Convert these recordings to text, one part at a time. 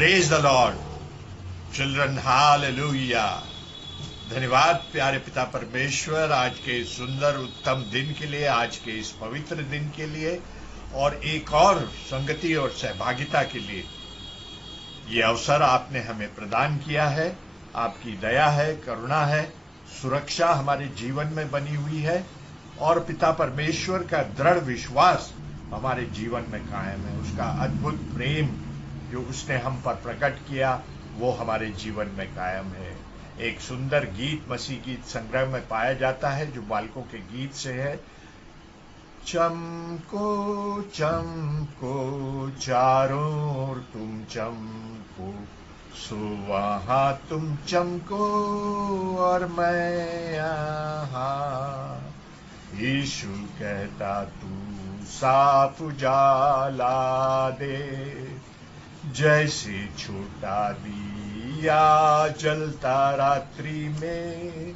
Praise the Lord children, hallelujah. धन्यवाद प्यारे पिता परमेश्वर, आज के सुंदर उत्तम दिन के लिए, आज के इस पवित्र दिन के लिए और एक और संगति और सहभागिता के लिए। ये अवसर आपने हमें प्रदान किया है। आपकी दया है, करुणा है, सुरक्षा हमारे जीवन में बनी हुई है और पिता परमेश्वर का दृढ़ विश्वास हमारे जीवन में कायम है। उसका अद्भुत प्रेम जो उसने हम पर प्रकट किया वो हमारे जीवन में कायम है। एक सुंदर गीत मसीह गीत संग्रह में पाया जाता है जो बालकों के गीत से है। चमको चमको चारों ओर तुम चमको, सुवहां तुम चमको और मैं यहाँ। यीशु कहता तू साफ उजाला दे, जैसे छोटा दिया जलता रात्रि में।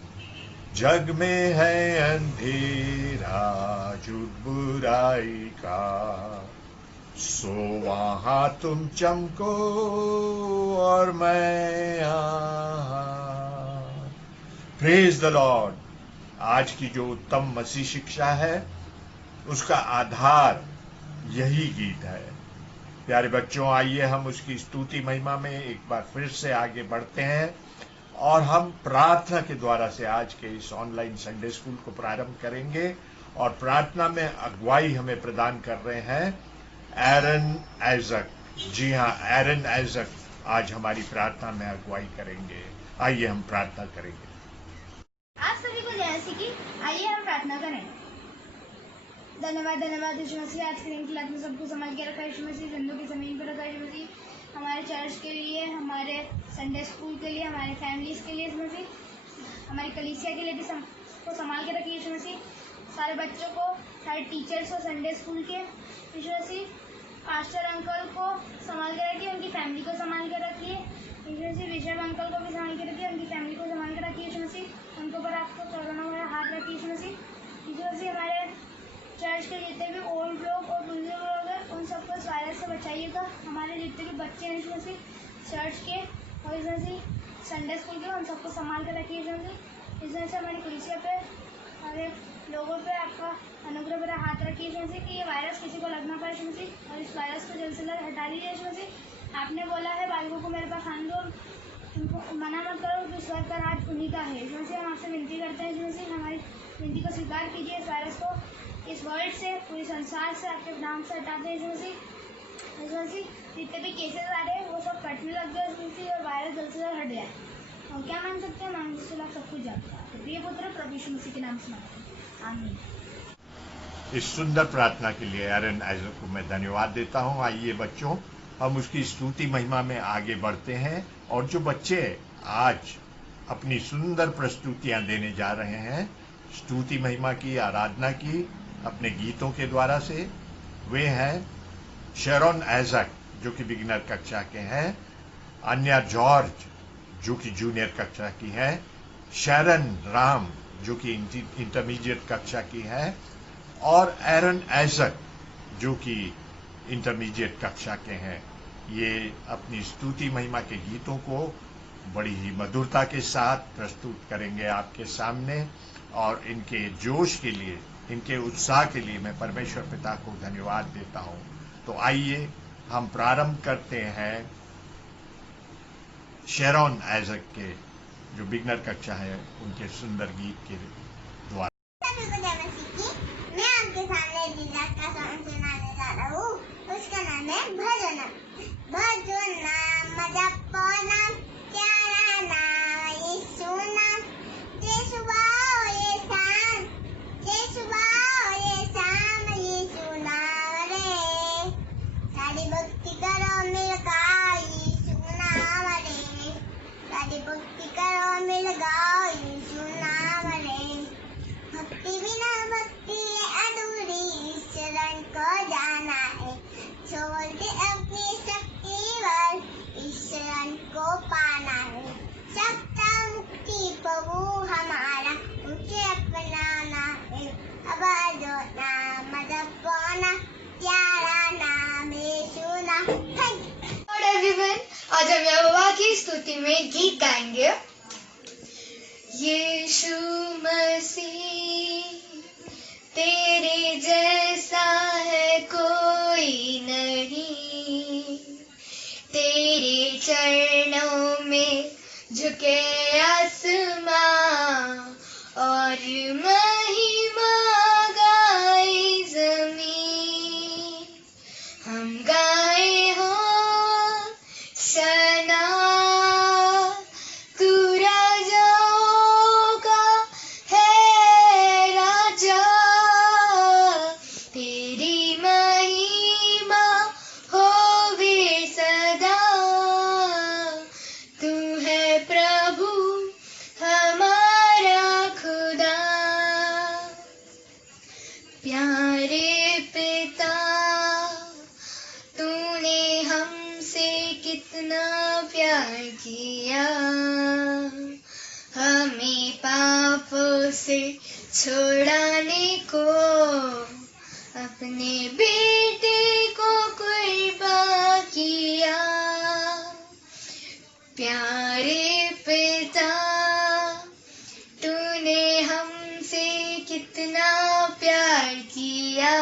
जग में है अंधेरा झूठ बुराई का, सो वहां तुम चमको और मैं यहाँ। Praise the Lord. आज की जो उत्तम मसीह शिक्षा है उसका आधार यही गीत है। प्यारे बच्चों, आइए हम उसकी स्तुति महिमा में एक बार फिर से आगे बढ़ते हैं और हम प्रार्थना के द्वारा से आज के इस ऑनलाइन संडे स्कूल को प्रारंभ करेंगे। और प्रार्थना में अगुवाई हमें प्रदान कर रहे हैं एरन आइजक। जी हाँ, एरन आइजक आज हमारी प्रार्थना में अगुवाई करेंगे। आइए हम प्रार्थना करेंगे। आप सभी को जय मसीह की। आइए हम प्रार्थना करें। धन्यवाद धन्यवाद यीशु मसीह, आज के दिन की रात में सबको संभाल के रखा यीशु मसीह, जिंदों की जमीन पर रखा यीशु मसीह, हमारे चर्च के लिए, हमारे संडे स्कूल के लिए, हमारे फैमिलीज के लिए यीशु मसीह, हमारी कलीसिया के लिए भी को संभाल के रखिए यीशु मसीह। सारे बच्चों को, सारे टीचर्स को संडे स्कूल के यीशु मसीह, पास्टर अंकल को संभाल के रखिए, उनकी फैमिली को संभाल के रखिए यीशु मसीह। विजय अंकल को भी संभाल के रखिए, उनकी फैमिली को संभाल के रखिए यीशु मसीह। उनके ऊपर आपको करुणा भरा हाथ रखिए यीशु मसीह। यीशु मसीह, हमारे चर्च के जितने भी ओल्ड लोग और बुजुर्ग लोग हैं उन सबको इस वायरस से बचाइएगा। हमारे जितने भी बच्चे हैं यीशु मसीह चर्च के और यीशु मसीह संडे स्कूल के, उन सबको संभाल कर रखिए यीशु मसीह। यीशु मसीह, हमारी कलीसिया पे, हमारे लोगों पे आपका अनुग्रह भरा हाथ रखिए यीशु मसीह कि ये वायरस किसी को लग ना पाए यीशु मसीह, और इस वायरस को जल्द से जल्द हटा लीजिए यीशु मसीह। आपने बोला है बालकों को मेरे पास आने दो, उनको मना मत करो कि स्वर्ग का राज उन्हीं का है यीशु मसीह। हम आपसे विनती करते हैं यीशु मसीह, हमारी विनती को स्वीकार कीजिए। इस वायरस को इस वर्ल्ड से, पूरे संसार से आपके नाम से हटाते हैं यीशु मसीह। यीशु मसीह, जितने भी केसेस आ रहे हैं वो सब कटने लग गए यीशु मसीह, और वायरस जल्द से जल्द हट जाए। और क्या मांग सकते हैं? मांग से सब कुछ जानता है। प्रिय पुत्र प्रभु यीशु मसीह के नाम से मांगते हैं, आमीन। इस सुंदर प्रार्थना के लिए एरन आइजक को मैं धन्यवाद देता हूँ। आइए बच्चों, हम उसकी स्तुति महिमा में आगे बढ़ते हैं। और जो बच्चे आज अपनी सुंदर प्रस्तुतियां देने जा रहे हैं स्तुति महिमा की, आराधना की, अपने गीतों के द्वारा से, वे हैं शेरोन आइजक जो कि बिगिनर कक्षा के हैं, अन्या जॉर्ज जो कि जूनियर कक्षा की है, शैरन राम जो कि इंटरमीडिएट कक्षा की है, और एरन आइजक जो कि इंटरमीडिएट कक्षा के हैं। ये अपनी स्तुति महिमा के गीतों को बड़ी ही मधुरता के साथ प्रस्तुत करेंगे आपके सामने। और इनके जोश के लिए, इनके उत्साह के लिए मैं परमेश्वर पिता को धन्यवाद देता हूँ। तो आइए हम प्रारंभ करते हैं शेरोन आइजक के, जो बिगनर कक्षा है, उनके सुंदर गीत के द्वारा। मैं आपके सामने लीला का सॉन्ग सुनाने जा रहा हूँ। उसका नाम है भजना। भजना मजप्पो नाम, प्यारा नाम यीशु नाम, यीशु आओ ये शाम, यीशु आओ ये शाम, यीशु नाम रे। सारी भक्ति करो मिलगा यीशु नाम रे, सारी भक्ति करो मिलगा यीशु नाम रे। आज हम यहोवा की स्तुति में गीत गाएंगे। यीशु मसीह तेरे जैसा है कोई नहीं, तेरे चरणों में झुके आसमां और महिमा गाए ज़मीन। हम गाए हो सना तू राजाओं का है राजा, तेरी महिमा होवे सदा। तू है प्रभु हमारा खुदा। प्यारे पिता तूने हमसे कितना प्यार किया, हमें पापों से छुड़ाने को अपने बेटे को कुर्बान किया। प्यारे पिता तूने हमसे कितना प्यार किया,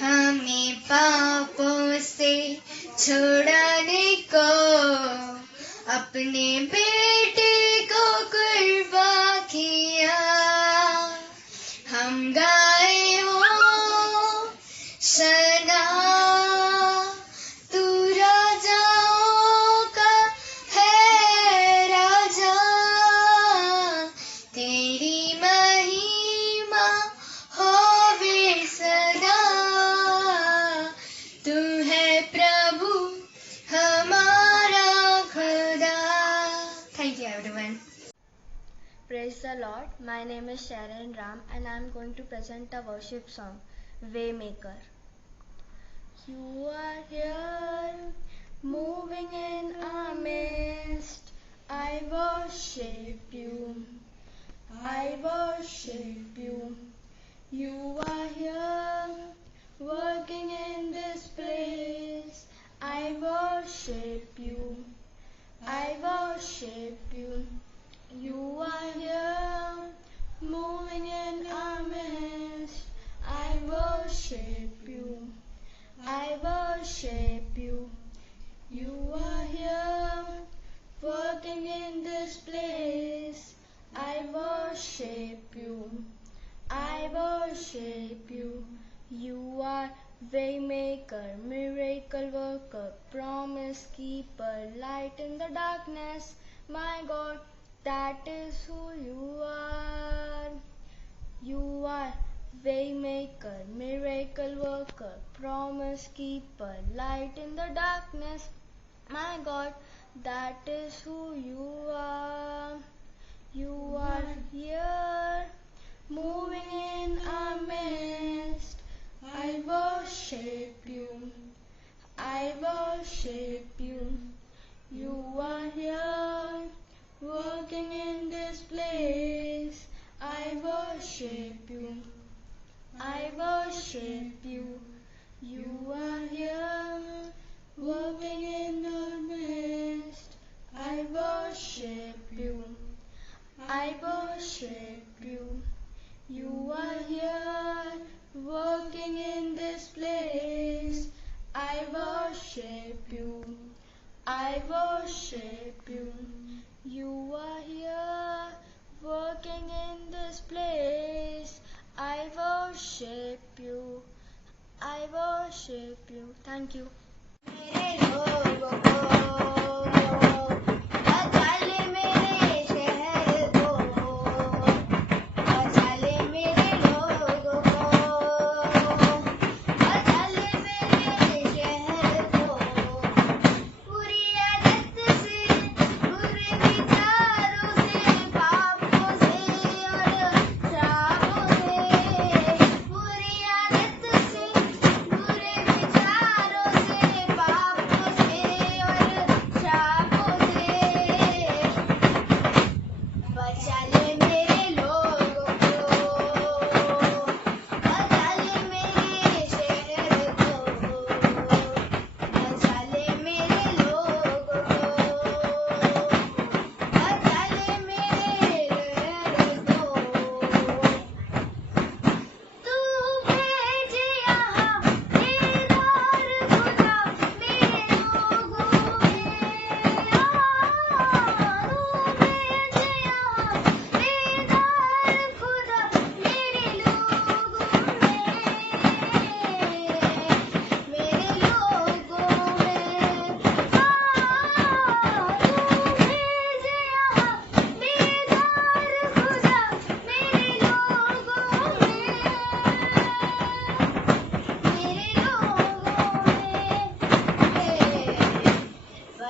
हमें पापों से छुड़ाने को अपने बेटे को कुर्बान किया। हम गाए हो सना तू राजाओं का है राजा, तेरी महिमा होवे सदा। तू है प्रभु हमारा खुदा। Thank you everyone. Praise the Lord. My name is Sharon Ram and I am going to present a worship song, Waymaker. You are here, moving in our midst. I worship you. I worship you. You are here, working in this place. I worship you. I worship you. You are here, moving in our midst. I worship you. I worship you. You are here, working in this place. I worship you. I worship you. You are Waymaker, miracle worker, promise keeper, light in the darkness. My God, that is who you are. You are Waymaker, miracle worker, promise keeper, light in the darkness. My God, that is who you are. You are here, moving in our midst. I worship you. I worship you. You are here, working in this place. I worship you. I worship you. You are here, working in our midst. I worship you. I worship you. You are here, working in this place. I worship you. I worship you. You are here, working in this place. I worship you. I worship you. Thank you. मेरे लोगों को बचा ले, मेरे शहर को बचा ले, मेरे लोगों को बचा ले, मेरे शहर को बुरी आदत से, बुरे विचारों से, पापों से और शराबों से। बुरी आदत से, बुरे विचारों से, पापों से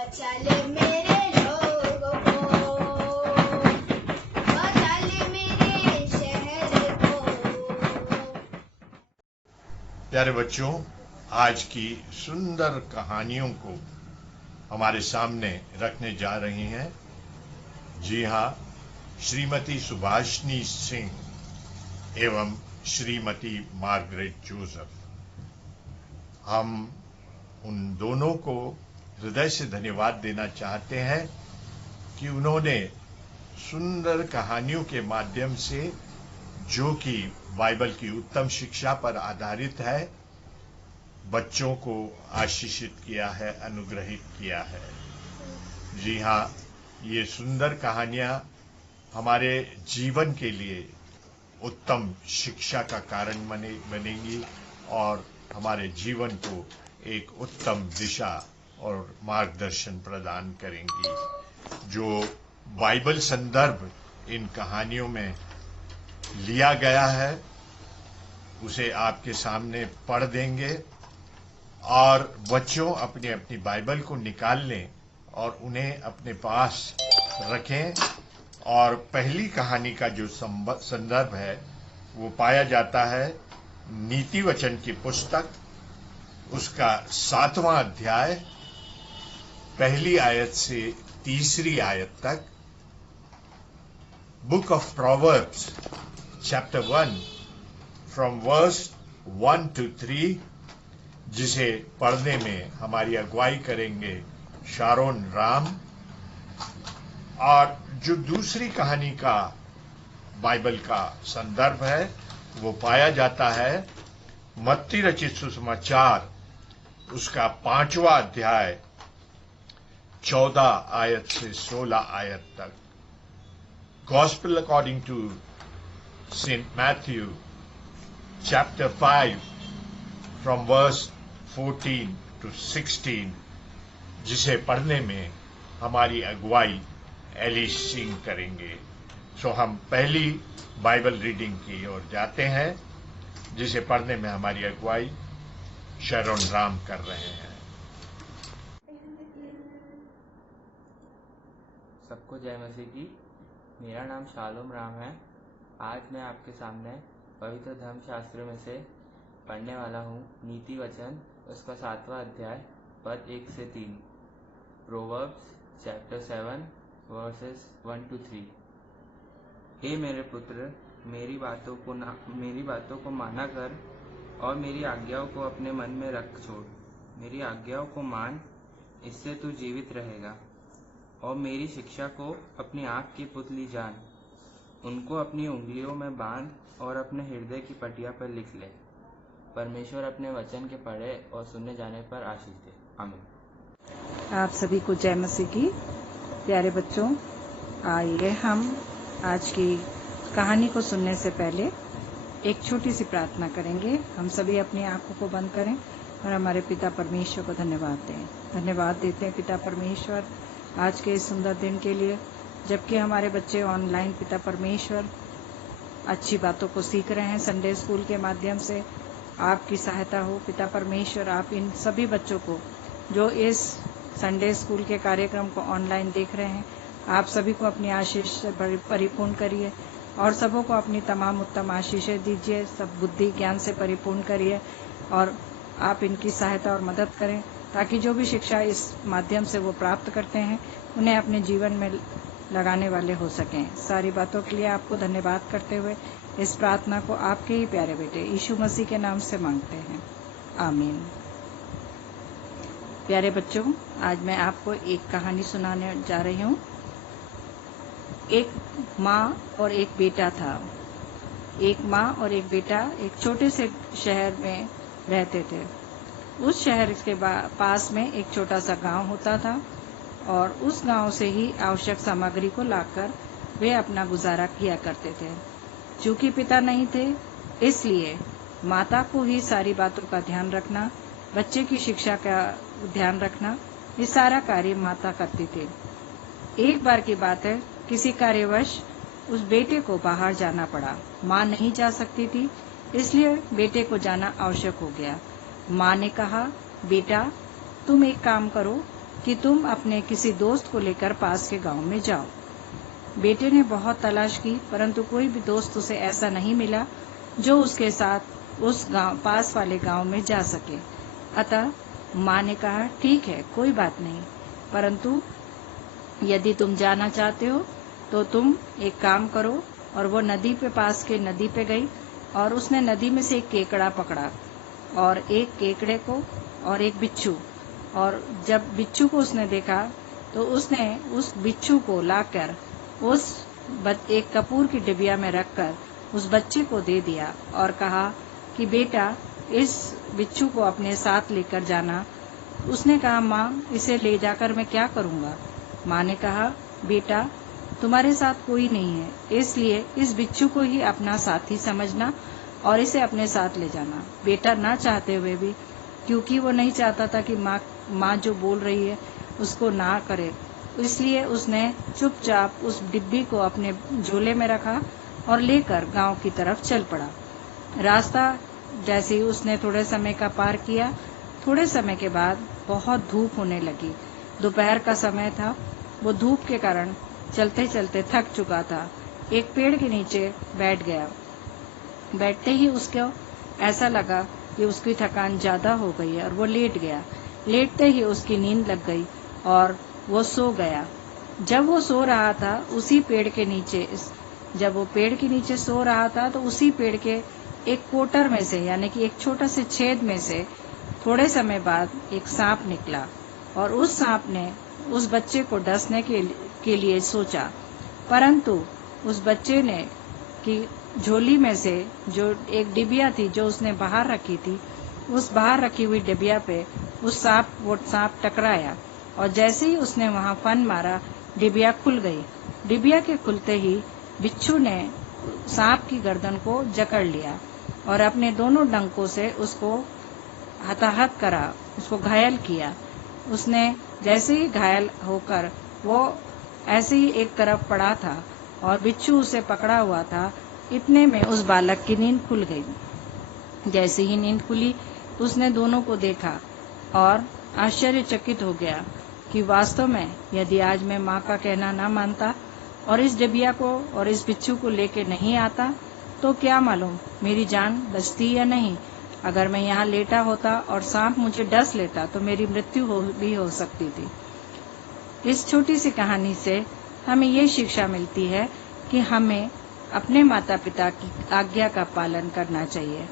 बचा ले मेरे लोगों को, बचा ले मेरे शहर को। प्यारे बच्चों, आज की सुंदर कहानियों को हमारे सामने रखने जा रही हैं। जी हाँ, श्रीमती सुभाषिनी सिंह एवं श्रीमती मार्गरेट जोसेफ। हम उन दोनों को हृदय से धन्यवाद देना चाहते हैं कि उन्होंने सुंदर कहानियों के माध्यम से, जो कि बाइबल की उत्तम शिक्षा पर आधारित है, बच्चों को आशीषित किया है, अनुग्रहित किया है। जी हाँ, ये सुंदर कहानियां हमारे जीवन के लिए उत्तम शिक्षा का कारण बनेंगी और हमारे जीवन को एक उत्तम दिशा और मार्गदर्शन प्रदान करेंगी। जो बाइबल संदर्भ इन कहानियों में लिया गया है उसे आपके सामने पढ़ देंगे और बच्चों अपनी अपनी बाइबल को निकाल लें और उन्हें अपने पास रखें। और पहली कहानी का जो संदर्भ है वो पाया जाता है नीति वचन की पुस्तक, उसका 7वां अध्याय, पहली आयत से 3री आयत तक। Book of proverbs chapter 1 from verse 1 to 3, जिसे पढ़ने में हमारी अगुवाई करेंगे शारोन राम। और जो दूसरी कहानी का बाइबल का संदर्भ है वो पाया जाता है मत्ती रचित सुसमाचार, उसका 5वां अध्याय, 14 आयत से 16 आयत तक। Gospel according to saint Matthew chapter 5 from verse 14 to 16, जिसे पढ़ने में हमारी अगुवाई एलिस सिंह करेंगे। सो हम पहली बाइबल रीडिंग की ओर जाते हैं, जिसे पढ़ने में हमारी अगुवाई शरण राम कर रहे हैं। सबको जय मसीह की। मेरा नाम शालोम राम है। आज मैं आपके सामने पवित्र धर्मशास्त्र में से पढ़ने वाला हूँ नीति वचन, उसका 7वां अध्याय, पद 1 से 3। Proverbs chapter 7 versus 1 to 3। हे मेरे पुत्र, मेरी बातों को माना कर और मेरी आज्ञाओं को अपने मन में रख छोड़। मेरी आज्ञाओं को मान, इससे तू जीवित रहेगा। और मेरी शिक्षा को अपनी आँख की पुतली जान, उनको अपनी उंगलियों में बांध और अपने हृदय की पटिया पर लिख ले। परमेश्वर अपने वचन के पढ़े और सुनने जाने पर आशीष दे। आमीन। आप सभी को जय मसीह की। प्यारे बच्चों, आइए हम आज की कहानी को सुनने से पहले एक छोटी सी प्रार्थना करेंगे। हम सभी अपनी आंखों को बंद करें और हमारे पिता परमेश्वर को धन्यवाद दें। धन्यवाद देते हैं पिता परमेश्वर आज के इस सुंदर दिन के लिए, जबकि हमारे बच्चे ऑनलाइन पिता परमेश्वर अच्छी बातों को सीख रहे हैं संडे स्कूल के माध्यम से। आपकी सहायता हो पिता परमेश्वर। आप इन सभी बच्चों को जो इस संडे स्कूल के कार्यक्रम को ऑनलाइन देख रहे हैं, आप सभी को अपनी आशीष से परिपूर्ण करिए और सबों को अपनी तमाम उत्तम आशीषें दीजिए। सब बुद्धि ज्ञान से परिपूर्ण करिए और आप इनकी सहायता और मदद करें, ताकि जो भी शिक्षा इस माध्यम से वो प्राप्त करते हैं उन्हें अपने जीवन में लगाने वाले हो सकें। सारी बातों के लिए आपको धन्यवाद करते हुए इस प्रार्थना को आपके ही प्यारे बेटे यीशु मसीह के नाम से मांगते हैं, आमीन। प्यारे बच्चों, आज मैं आपको एक कहानी सुनाने जा रही हूँ। एक माँ और एक बेटा था। एक माँ और एक बेटा एक छोटे से शहर में रहते थे। उस शहर के पास में एक छोटा सा गांव होता था और उस गांव से ही आवश्यक सामग्री को लाकर वे अपना गुजारा किया करते थे। चूंकि पिता नहीं थे, इसलिए माता को ही सारी बातों का ध्यान रखना, बच्चे की शिक्षा का ध्यान रखना, ये सारा कार्य माता करती थी। एक बार की बात है, किसी कार्यवश उस बेटे को बाहर जाना पड़ा। माँ नहीं जा सकती थी, इसलिए बेटे को जाना आवश्यक हो गया। माँ ने कहा, बेटा तुम एक काम करो, कि तुम अपने किसी दोस्त को लेकर पास के गांव में जाओ। बेटे ने बहुत तलाश की, परंतु कोई भी दोस्त उसे ऐसा नहीं मिला जो उसके साथ उस पास वाले गांव में जा सके। अतः माँ ने कहा, ठीक है, कोई बात नहीं, परंतु यदि तुम जाना चाहते हो तो तुम एक काम करो। और वो नदी पे पास के नदी पे गई और उसने नदी में से एक केकड़ा पकड़ा और एक केकड़े को और एक बिच्छू। और जब बिच्छू को उसने देखा तो उसने उस बिच्छू को लाकर एक कपूर की डिबिया में रखकर उस बच्चे को दे दिया और कहा कि बेटा, इस बिच्छू को अपने साथ लेकर जाना। उसने कहा, माँ, इसे ले जाकर मैं क्या करूँगा? माँ ने कहा, बेटा, तुम्हारे साथ कोई नहीं है, इसलिए इस बिच्छू को ही अपना साथी समझना और इसे अपने साथ ले जाना। बेटा ना चाहते हुए भी, क्योंकि वो नहीं चाहता था कि माँ जो बोल रही है उसको ना करे, इसलिए उसने चुपचाप उस डिब्बी को अपने झोले में रखा और लेकर गांव की तरफ चल पड़ा। रास्ता जैसे ही उसने थोड़े समय का पार किया, थोड़े समय के बाद बहुत धूप होने लगी। दोपहर का समय था। वो धूप के कारण चलते चलते थक चुका था। एक पेड़ के नीचे बैठ गया। बैठते ही उसको ऐसा लगा कि उसकी थकान ज्यादा हो गई है और वो लेट गया। लेटते ही उसकी नींद लग गई और वो सो गया। जब वो सो रहा था उसी पेड़ के नीचे सो रहा था तो उसी पेड़ के एक कोटर में से, यानी कि एक छोटा से छेद में से थोड़े समय बाद एक सांप निकला और उस सांप ने उस बच्चे को डसने के लिए सोचा, परंतु उस बच्चे ने कि झोली में से जो एक डिबिया थी जो उसने बाहर रखी थी, उस बाहर रखी हुई डिबिया पे वो सांप टकराया और जैसे ही उसने वहां फन मारा, डिबिया खुल गई। डिबिया के खुलते ही बिच्छू ने सांप की गर्दन को जकड़ लिया और अपने दोनों डंकों से उसको हताहत करा, उसको घायल किया। उसने जैसे ही घायल होकर वो ऐसे ही एक तरफ पड़ा था और बिच्छू उसे पकड़ा हुआ था, इतने में उस बालक की नींद खुल गई। जैसे ही नींद खुली, उसने दोनों को देखा और आश्चर्यचकित हो गया कि वास्तव में यदि आज मैं माँ का कहना न मानता और इस डिबिया को और इस बिच्छू को लेके नहीं आता तो क्या मालूम मेरी जान बचती या नहीं। अगर मैं यहाँ लेटा होता और सांप मुझे डस लेता तो मेरी मृत्यु भी हो सकती थी। इस छोटी सी कहानी से हमें ये शिक्षा मिलती है कि हमें अपने माता पिता की आज्ञा का पालन करना चाहिए।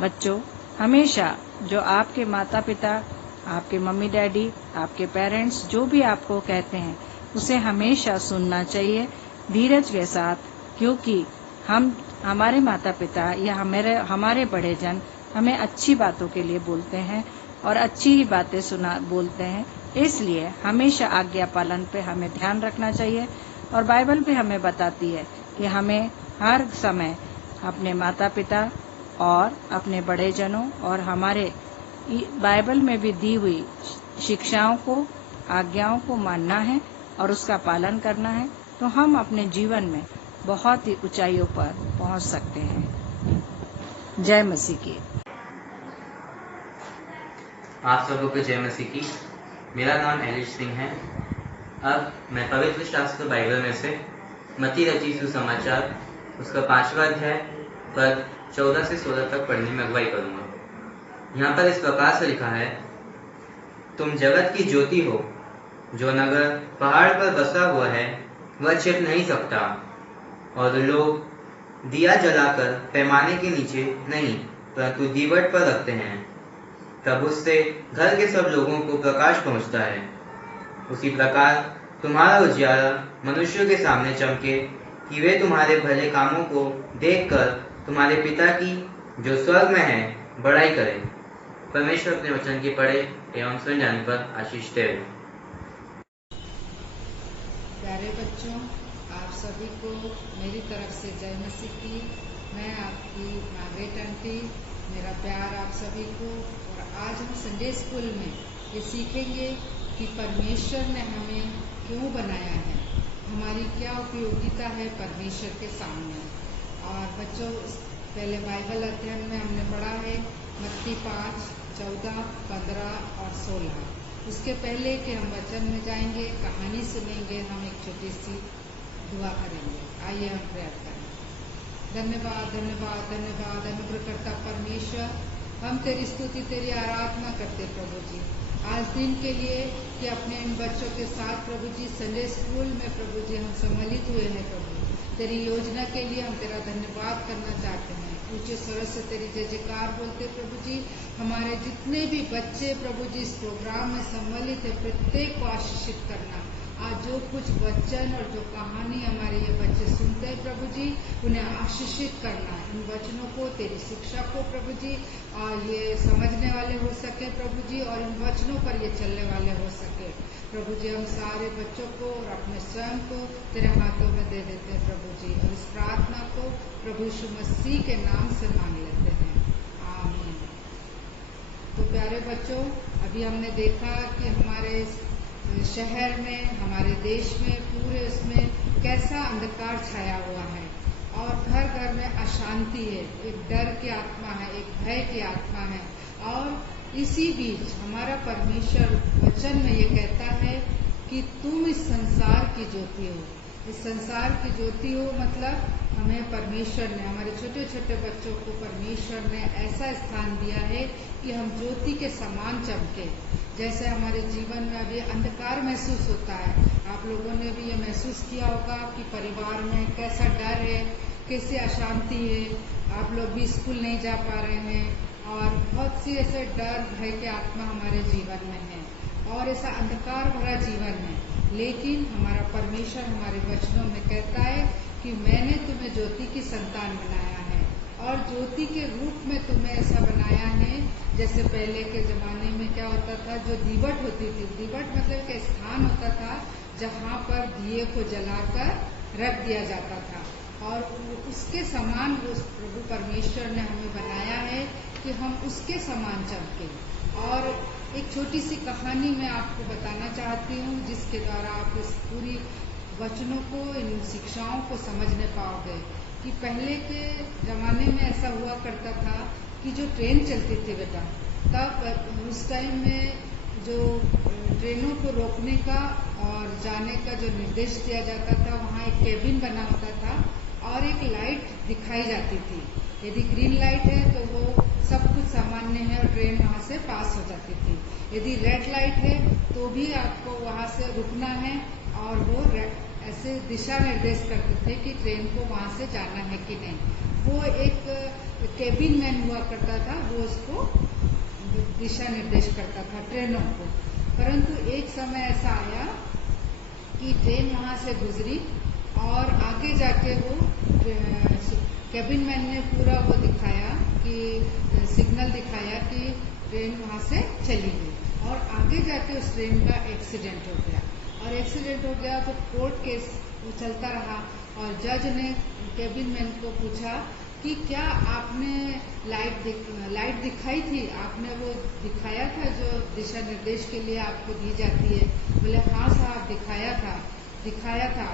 बच्चों, हमेशा जो आपके माता पिता, आपके मम्मी डैडी, आपके पेरेंट्स जो भी आपको कहते हैं उसे हमेशा सुनना चाहिए धीरज के साथ, क्योंकि हमारे माता पिता या हमारे बड़े जन हमें अच्छी बातों के लिए बोलते हैं और अच्छी ही बातें बोलते हैं। इसलिए हमेशा आज्ञा पालन पे हमें ध्यान रखना चाहिए। और बाइबल भी हमें बताती है कि हमें हर समय अपने माता पिता और अपने बड़े जनों और हमारे बाइबल में भी दी हुई शिक्षाओं को, आज्ञाओं को मानना है और उसका पालन करना है, तो हम अपने जीवन में बहुत ही ऊंचाइयों पर पहुंच सकते हैं। जय मसीह की। आप सबों को जय मसीह की। मेरा नाम एलिश सिंह है। अब मैं पवित्र शास्त्र बाइबल में से मत्ती रची सुसमाचार उसका 5वां अध्याय पद 14 से 16 तक पढ़ने में अगुवाई करूंगा। यहाँ पर इस प्रकार से लिखा है, तुम जगत की ज्योति हो। जो नगर पहाड़ पर बसा हुआ है वह छिप नहीं सकता, और लोग दिया जलाकर पैमाने के नीचे नहीं परंतु दीवट पर रखते हैं, तब उससे घर के सब लोगों को प्रकाश पहुंचता है। उसी प्रकार तुम्हारा उजियारा मनुष्यों के सामने चमके कि वे तुम्हारे भले कामों को देखकर तुम्हारे पिता की जो स्वर्ग में है बड़ाई करें। परमेश्वर अपने वचन की पढ़े एवं सुन जाने पर आशीष दे। प्यारे बच्चों, आप सभी को मेरी तरफ से जय मसीह की। मैं आपकी मार्गरेट आंटी, मेरा प्यार आप सभी को। और आज हम संडे स्कूल में ये सीखेंगे कि परमेश्वर ने हमें क्यों बनाया है, हमारी क्या उपयोगिता है परमेश्वर के सामने। और बच्चों, पहले बाइबल अध्ययन में हमने पढ़ा है मत्ती 5, 14, 15 और 16। उसके पहले कि हम वचन में जाएंगे, कहानी सुनेंगे, हम एक छोटी सी दुआ करेंगे। आइए हम प्रेयर करें। धन्यवाद धन्यवाद धन्यवाद अनुग्रहकर्ता परमेश्वर, हम तेरी स्तुति तेरी आराधना करते प्रभु जी आज दिन के लिए कि अपने इन बच्चों के साथ प्रभु जी संडे स्कूल में प्रभु जी हम सम्मिलित हुए हैं। प्रभु तेरी योजना के लिए हम तेरा धन्यवाद करना चाहते हैं। ऊंचे स्वर से तेरी जय जयकार बोलते प्रभु जी। हमारे जितने भी बच्चे प्रभु जी इस प्रोग्राम में सम्मिलित है, प्रत्येक को आशीषित करना। आज जो कुछ वचन और जो कहानी हमारे ये बच्चे सुनते हैं प्रभु जी, उन्हें आशीषित करना। इन वचनों को तेरी शिक्षा को प्रभु जी ये समझने वाले हो सके प्रभु जी, और इन वचनों पर ये चलने वाले हो सके प्रभु जी। हम सारे बच्चों को और अपने स्वयं को तेरे हाथों में दे देते हैं प्रभु जी, और इस प्रार्थना को प्रभु यीशु मसीह के नाम से मांग लेते हैं, आमीन। तो प्यारे बच्चों, अभी हमने देखा कि हमारे शहर में, हमारे देश में, पूरे उसमें कैसा अंधकार छाया हुआ है और घर घर में अशांति है, एक डर की आत्मा है, एक भय की आत्मा है। और इसी बीच हमारा परमेश्वर वचन में ये कहता है कि तुम इस संसार की ज्योति हो। इस संसार की ज्योति हो मतलब हमें परमेश्वर ने, हमारे छोटे छोटे बच्चों को परमेश्वर ने ऐसा स्थान दिया है कि हम ज्योति के समान चमके। जैसे हमारे जीवन में अभी अंधकार महसूस होता है, आप लोगों ने भी ये महसूस किया होगा कि परिवार में कैसा डर है, कैसे अशांति है, आप लोग भी स्कूल नहीं जा पा रहे हैं और बहुत सी ऐसे डर भय की आत्मा हमारे जीवन में है और ऐसा अंधकार भरा जीवन है। लेकिन हमारा परमेश्वर हमारे वचनों में कहता है कि मैंने तुम्हें ज्योति की संतान बनाया है और ज्योति के रूप में तुम्हें ऐसा बनाया है। जैसे पहले के जमाने में क्या होता था, जो दीवट होती थी, दीवट मतलब एक स्थान होता था जहाँ पर दिए को जलाकर रख दिया जाता था और उसके समान उस प्रभु परमेश्वर ने हमें बनाया है कि हम उसके समान चमके। और एक छोटी सी कहानी मैं आपको बताना चाहती हूँ जिसके द्वारा आप इस पूरी वचनों को, इन शिक्षाओं को समझने पाओगे कि पहले के जमाने में ऐसा हुआ करता था कि जो ट्रेन चलती थी बेटा, तब उस टाइम में जो ट्रेनों को रोकने का और जाने का जो निर्देश दिया जाता था, वहाँ एक केबिन बना होता था और एक लाइट दिखाई जाती थी। यदि ग्रीन लाइट है तो वो सब कुछ सामान्य है और ट्रेन वहाँ से पास हो जाती थी। यदि रेड लाइट है तो भी आपको वहाँ से रुकना है और वो ऐसे दिशा निर्देश करते थे कि ट्रेन को वहाँ से जाना है कि नहीं। वो एक केबिन मैन हुआ करता था, वो उसको दिशा निर्देश करता था ट्रेनों को। परंतु एक समय ऐसा आया कि ट्रेन वहाँ से गुजरी और आगे जाके वो केबिन मैन ने पूरा वो दिखाया कि सिग्नल दिखाया कि ट्रेन वहाँ से चली गई और आगे जाके उस ट्रेन का एक्सीडेंट हो गया और एक्सीडेंट हो गया तो कोर्ट केस वो चलता रहा और जज ने केबिन मैन को पूछा कि क्या आपने लाइट दिखाई थी, आपने वो दिखाया था जो दिशा निर्देश के लिए आपको दी जाती है। बोले हाँ साहब दिखाया था।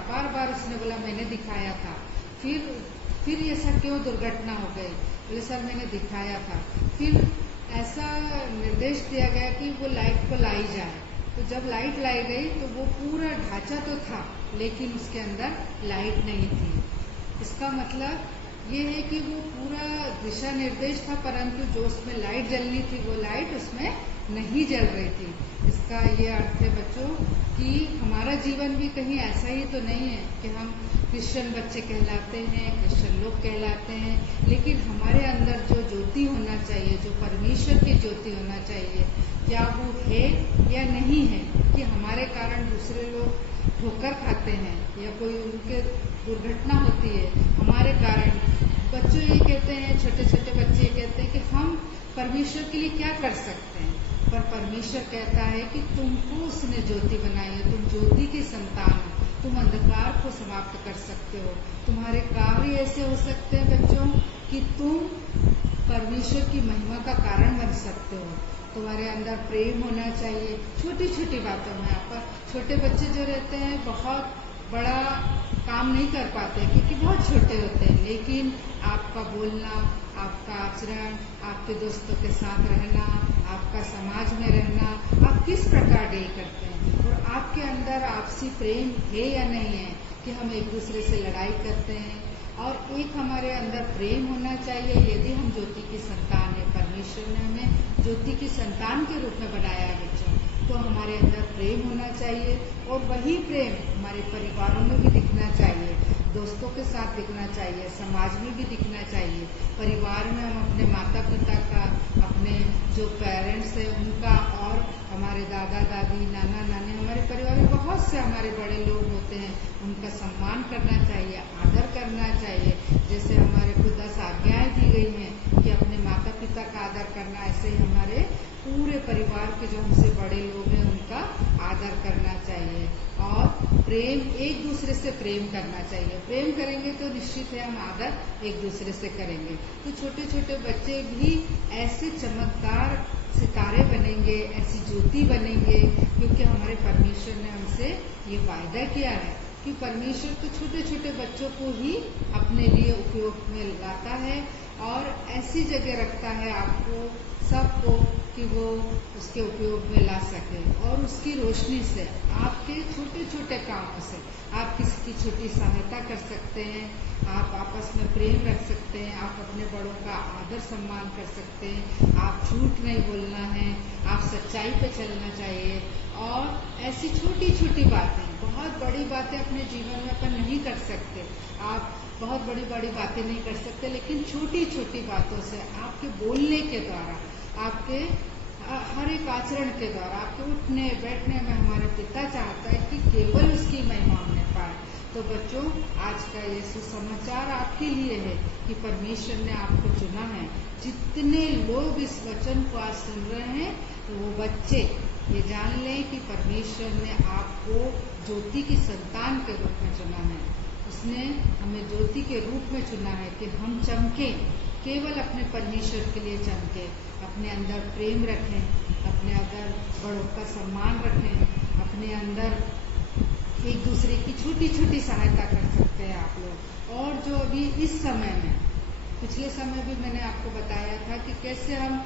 बार बार उसने बोला मैंने दिखाया था। फिर ऐसा क्यों दुर्घटना हो गई? बोले सर मैंने दिखाया था। फिर ऐसा निर्देश दिया गया कि वो लाइट को लाई जाए। तो जब लाइट लाई गई तो वो पूरा ढांचा तो था लेकिन उसके अंदर लाइट नहीं थी। इसका मतलब ये है कि वो पूरा दिशा निर्देश था परंतु जो उसमें लाइट जलनी थी वो लाइट उसमें नहीं जल रही थी। इसका ये अर्थ है बच्चों कि हमारा जीवन भी कहीं ऐसा ही तो नहीं है कि हम क्रिश्चियन बच्चे कहलाते हैं, क्रिश्चियन लोग कहलाते हैं, लेकिन हमारे अंदर जो ज्योति होना चाहिए, जो परमेश्वर की ज्योति होना चाहिए, क्या वो है या नहीं है कि हमारे कारण दूसरे लोग ठोकर खाते हैं या कोई उनके दुर्घटना होती है हमारे कारण। बच्चों ये कहते हैं, छोटे छोटे बच्चे कहते हैं कि हम परमेश्वर के लिए क्या कर सकते हैं, पर परमेश्वर कहता है कि तुमको उसने ज्योति बनाई है, तुम ज्योति की संतान हो, तुम अंधकार को समाप्त कर सकते हो। तुम्हारे कार्य ऐसे हो सकते हैं बच्चों कि तुम परमेश्वर की महिमा का कारण बन सकते हो। तुम्हारे अंदर प्रेम होना चाहिए छोटी छोटी बातों में। आप छोटे बच्चे जो रहते हैं बहुत बड़ा काम नहीं कर पाते क्योंकि बहुत छोटे होते हैं, लेकिन आपका बोलना, आपका आचरण, आपके दोस्तों के साथ रहना, आपका समाज में रहना, आप किस प्रकार डील करते हैं और आपके अंदर आपसी प्रेम है या नहीं है कि हम एक दूसरे से लड़ाई करते हैं। और एक हमारे अंदर प्रेम होना चाहिए। यदि हम ज्योति की संतान है, परमेश्वर ने हमें ज्योति की संतान के रूप में बनाया है बच्चों, तो हमारे अंदर प्रेम होना चाहिए और वही प्रेम हमारे परिवारों में भी दिखना चाहिए, दोस्तों के साथ दिखना चाहिए, समाज में भी दिखना चाहिए। परिवार में हम अपने माता पिता का, अपने जो पेरेंट्स हैं उनका, और हमारे दादा दादी, नाना नानी, हमारे परिवार में बहुत से हमारे बड़े लोग होते हैं, उनका सम्मान करना चाहिए, आदर करना चाहिए। जैसे हमारे को 10 आज्ञाएं दी गई हैं कि अपने माता पिता का आदर करना, ऐसे ही हमारे पूरे परिवार के जो हमसे बड़े लोग हैं उनका आदर करना चाहिए। और प्रेम, एक दूसरे से प्रेम करना चाहिए। प्रेम करेंगे तो निश्चित है हम आदर एक दूसरे से करेंगे। तो छोटे छोटे बच्चे भी ऐसे चमकदार सितारे बनेंगे, ऐसी ज्योति बनेंगे, क्योंकि हमारे परमेश्वर ने हमसे ये वायदा किया है कि परमेश्वर तो छोटे छोटे बच्चों को ही अपने लिए उपयोग में लाता है और ऐसी जगह रखता है आपको सबको कि वो उसके उपयोग में ला सके। और उसकी रोशनी से, आपके छोटे छोटे कामों से आप किसी की छोटी सहायता कर सकते हैं, आप आपस में प्रेम रख सकते हैं, आप अपने बड़ों का आदर सम्मान कर सकते हैं, आप झूठ नहीं बोलना है, आप सच्चाई पे चलना चाहिए। और ऐसी छोटी छोटी बातें, बहुत बड़ी बातें अपने जीवन में अपन नहीं कर सकते, आप बहुत बड़ी बड़ी बातें नहीं कर सकते, लेकिन छोटी छोटी बातों से, आपके बोलने के द्वारा, आपके हर एक आचरण के द्वारा, आपके उठने बैठने में हमारा पिता चाहता है कि केवल उसकी महिमा होने पाए। तो बच्चों, आज का ये सुसमाचार आपके लिए है कि परमेश्वर ने आपको चुना है। जितने लोग इस वचन को आज सुन रहे हैं, तो वो बच्चे ये जान लें कि परमेश्वर ने आपको ज्योति की संतान के रूप में चुना है। उसने हमें ज्योति के रूप में चुना है कि हम चमके, केवल अपने परमेश्वर के लिए चमके, अपने अंदर प्रेम रखें, अपने अंदर बड़ों का सम्मान रखें, अपने अंदर एक दूसरे की छोटी छोटी सहायता कर सकते हैं आप लोग। और जो अभी इस समय में, पिछले समय भी मैंने आपको बताया था कि कैसे हम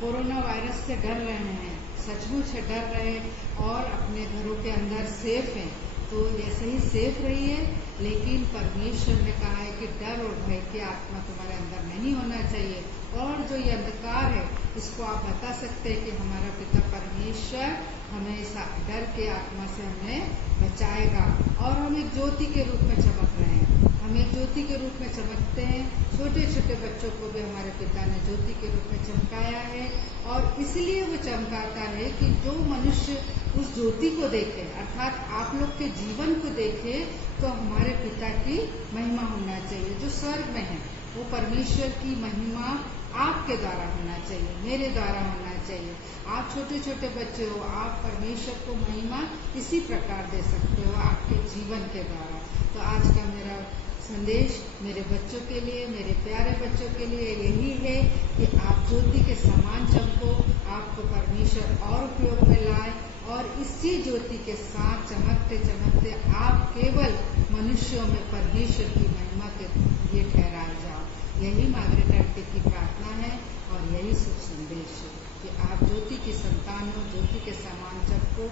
कोरोना वायरस से डर रहे हैं, सचमुच डर रहे और अपने घरों के अंदर सेफ हैं। तो ऐसे ही सेफ रहिए, लेकिन परमेश्वर ने कहा है कि डर और भय की आत्मा तुम्हारे अंदर नहीं होना चाहिए। और जो ये अंधकार है, इसको आप बता सकते हैं कि हमारा पिता परमेश्वर हमें इस डर के आत्मा से हमें बचाएगा। और हम एक ज्योति के रूप में चमक रहे हैं, हम एक ज्योति के रूप में चमकते हैं। छोटे छोटे बच्चों को भी हमारे पिता ने ज्योति के रूप में चमकाया है, और इसलिए वो चमकाता है कि जो मनुष्य उस ज्योति को देखे, अर्थात आप लोग के जीवन को देखे, तो हमारे पिता की महिमा होना चाहिए। जो स्वर्ग में है, वो परमेश्वर की महिमा आपके द्वारा होना चाहिए, मेरे द्वारा होना चाहिए। आप छोटे छोटे बच्चे हो, आप परमेश्वर को महिमा इसी प्रकार दे सकते हो, आपके जीवन के द्वारा। तो आज का मेरा संदेश मेरे बच्चों के लिए, मेरे प्यारे बच्चों के लिए यही है कि आप ज्योति के समान चमको, आपको परमेश्वर और उपयोग में लाए, और इसी ज्योति के साथ चमकते चमकते आप केवल मनुष्यों में परमेश्वर की महिमा के लिए ठहराए जाओ। यही मार्गरेट आंटी की प्रार्थना है और यही शुभ संदेश है कि आप ज्योति की संतान हो, ज्योति के समान चमको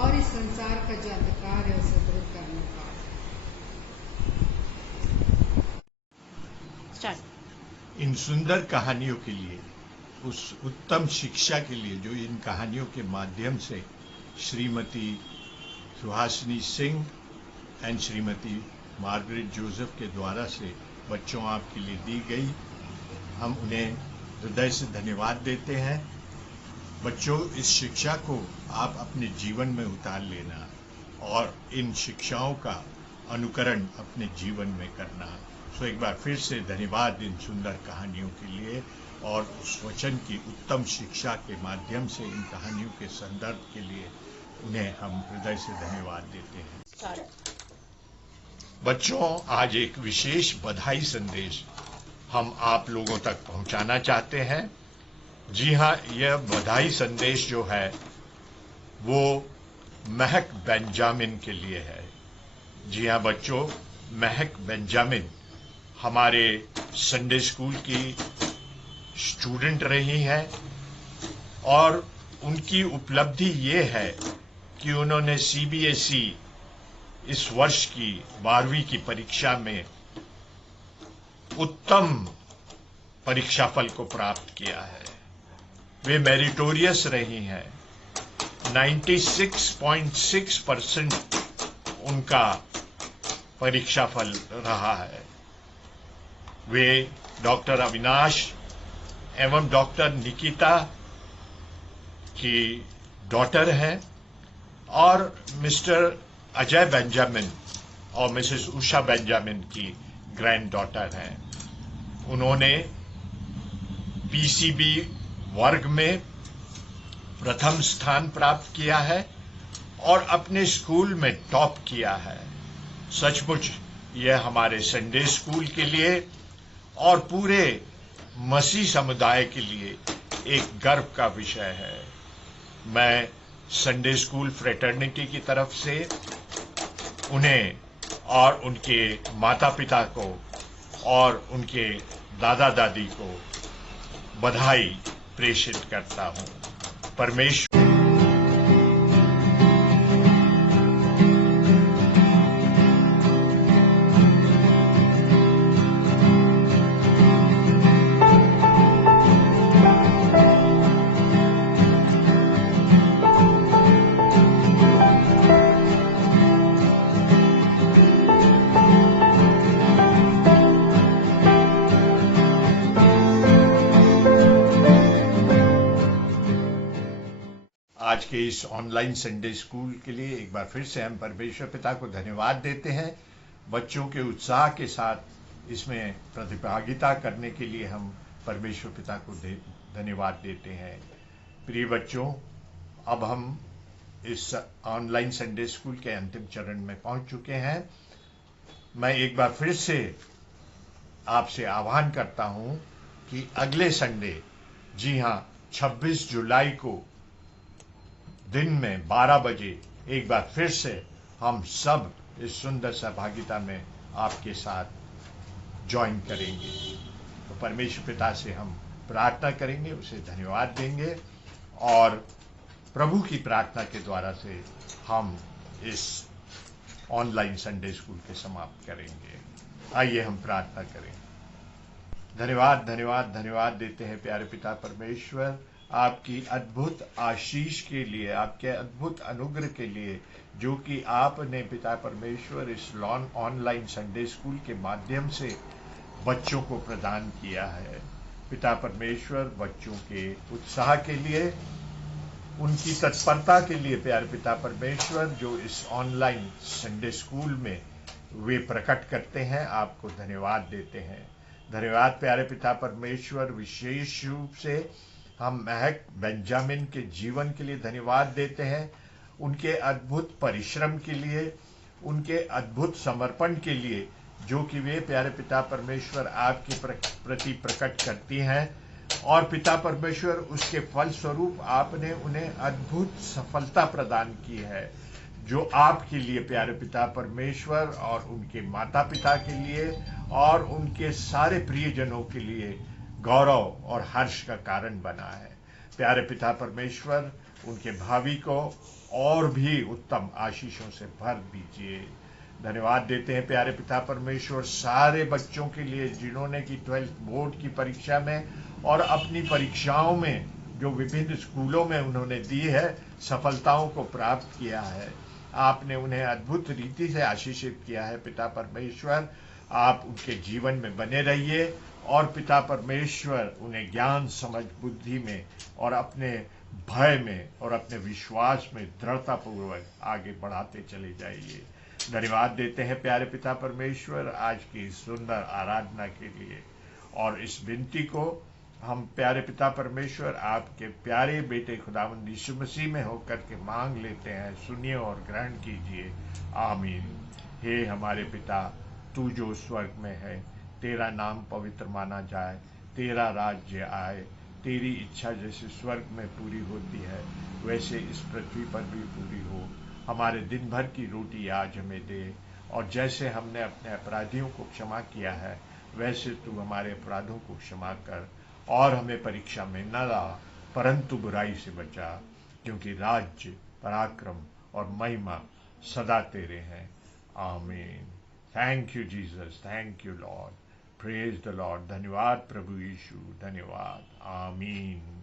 और इस संसार का जो अंधकार है उसे दूर करने का। इन सुंदर कहानियों के लिए, उस उत्तम शिक्षा के लिए जो इन कहानियों के माध्यम से Shrimati Suhasini Singh and Shrimati Margaret Joseph के द्वारा से बच्चों आपके लिए दी गई, हम उन्हें हृदय से धन्यवाद देते हैं। बच्चों, इस शिक्षा को आप अपने जीवन में उतार लेना और इन शिक्षाओं का अनुकरण अपने जीवन में करना। सो एक बार फिर से धन्यवाद इन सुंदर कहानियों के लिए, और उस वचन की उत्तम शिक्षा के माध्यम से इन कहानियों के संदर्भ के लिए उन्हें हम हृदय से धन्यवाद देते हैं। बच्चों, आज एक विशेष बधाई संदेश हम आप लोगों तक पहुंचाना चाहते हैं। जी हाँ, यह बधाई संदेश जो है वो महक बेंजामिन के लिए है। जी हाँ बच्चों, महक बेंजामिन हमारे संडे स्कूल की स्टूडेंट रही हैं और उनकी उपलब्धि ये है कि उन्होंने CBSE इस वर्ष की 12वीं की परीक्षा में उत्तम परीक्षाफल को प्राप्त किया है। वे मेरिटोरियस रही हैं। 96.6% उनका परीक्षाफल रहा है। वे डॉक्टर अविनाश एवं डॉक्टर निकिता की डॉटर हैं और मिस्टर अजय बेंजामिन और मिसेस उषा बेंजामिन की ग्रैंड डॉटर हैं। उन्होंने PCB वर्ग में प्रथम स्थान प्राप्त किया है और अपने स्कूल में टॉप किया है। सचमुच यह हमारे संडे स्कूल के लिए और पूरे मसीह समुदाय के लिए एक गर्व का विषय है। मैं संडे स्कूल फ्रेटर्निटी की तरफ से उन्हें और उनके माता पिता को और उनके दादा दादी को बधाई प्रेषित करता हूं। परमेश्वर आज के इस ऑनलाइन संडे स्कूल के लिए एक बार फिर से हम परमेश्वर पिता को धन्यवाद देते हैं। बच्चों के उत्साह के साथ इसमें प्रतिभागिता करने के लिए हम परमेश्वर पिता को धन्यवाद देते हैं। प्रिय बच्चों, अब हम इस ऑनलाइन संडे स्कूल के अंतिम चरण में पहुंच चुके हैं। मैं एक बार फिर से आपसे आह्वान करता हूं कि अगले संडे, जी हां, 26 जुलाई को दिन में 12 बजे एक बार फिर से हम सब इस सुंदर सहभागिता में आपके साथ ज्वाइन करेंगे। तो परमेश्वर पिता से हम प्रार्थना करेंगे, उसे धन्यवाद देंगे और प्रभु की प्रार्थना के द्वारा से हम इस ऑनलाइन संडे स्कूल के समाप्त करेंगे। आइए हम प्रार्थना करें। धन्यवाद धन्यवाद धन्यवाद देते हैं प्यारे पिता परमेश्वर, आपकी अद्भुत आशीष के लिए, आपके अद्भुत अनुग्रह के लिए, जो कि आपने पिता परमेश्वर इस ऑनलाइन संडे स्कूल के माध्यम से बच्चों को प्रदान किया है। पिता परमेश्वर, बच्चों के उत्साह के लिए, उनकी तत्परता के लिए प्यारे पिता परमेश्वर, जो इस ऑनलाइन संडे स्कूल में वे प्रकट करते हैं, आपको धन्यवाद देते हैं। धन्यवाद प्यारे पिता परमेश्वर, विशेष रूप से हम महक बेंजामिन के जीवन के लिए धन्यवाद देते हैं, उनके अद्भुत परिश्रम के लिए, उनके अद्भुत समर्पण के लिए, जो कि वे प्यारे पिता परमेश्वर आपके प्रति प्रकट करती हैं। और पिता परमेश्वर, उसके फलस्वरूप आपने उन्हें अद्भुत सफलता प्रदान की है, जो आपके लिए प्यारे पिता परमेश्वर और उनके माता पिता के लिए और उनके सारे प्रियजनों के लिए गौरव और हर्ष का कारण बना है। प्यारे पिता परमेश्वर, उनके भावी को और भी उत्तम आशीषों से भर दीजिए। धन्यवाद देते हैं प्यारे पिता परमेश्वर सारे बच्चों के लिए, जिन्होंने की 12th बोर्ड की परीक्षा में और अपनी परीक्षाओं में जो विभिन्न स्कूलों में उन्होंने दी है, सफलताओं को प्राप्त किया है। आपने उन्हें अद्भुत रीति से आशीषित किया है। पिता परमेश्वर, आप उनके जीवन में बने रहिए और पिता परमेश्वर उन्हें ज्ञान, समझ, बुद्धि में और अपने भय में और अपने विश्वास में दृढ़तापूर्वक आगे बढ़ाते चले जाइए। धन्यवाद देते हैं प्यारे पिता परमेश्वर आज की सुंदर आराधना के लिए, और इस विनती को हम प्यारे पिता परमेश्वर आपके प्यारे बेटे खुदावंद यीशु मसीह में होकर के मांग लेते हैं। सुनिए और ग्रहण कीजिए। आमीन। हे हमारे पिता, तू जो स्वर्ग में है, तेरा नाम पवित्र माना जाए, तेरा राज्य आए, तेरी इच्छा जैसे स्वर्ग में पूरी होती है वैसे इस पृथ्वी पर भी पूरी हो। हमारे दिन भर की रोटी आज हमें दे, और जैसे हमने अपने अपराधियों को क्षमा किया है वैसे तू हमारे अपराधों को क्षमा कर, और हमें परीक्षा में न ला परंतु बुराई से बचा, क्योंकि राज्य, पराक्रम और महिमा सदा तेरे हैं। आमीन। Thank you Jesus, thank you Lord, praise the Lord. धन्यवाद प्रभु यीशु, धन्यवाद। आमीन।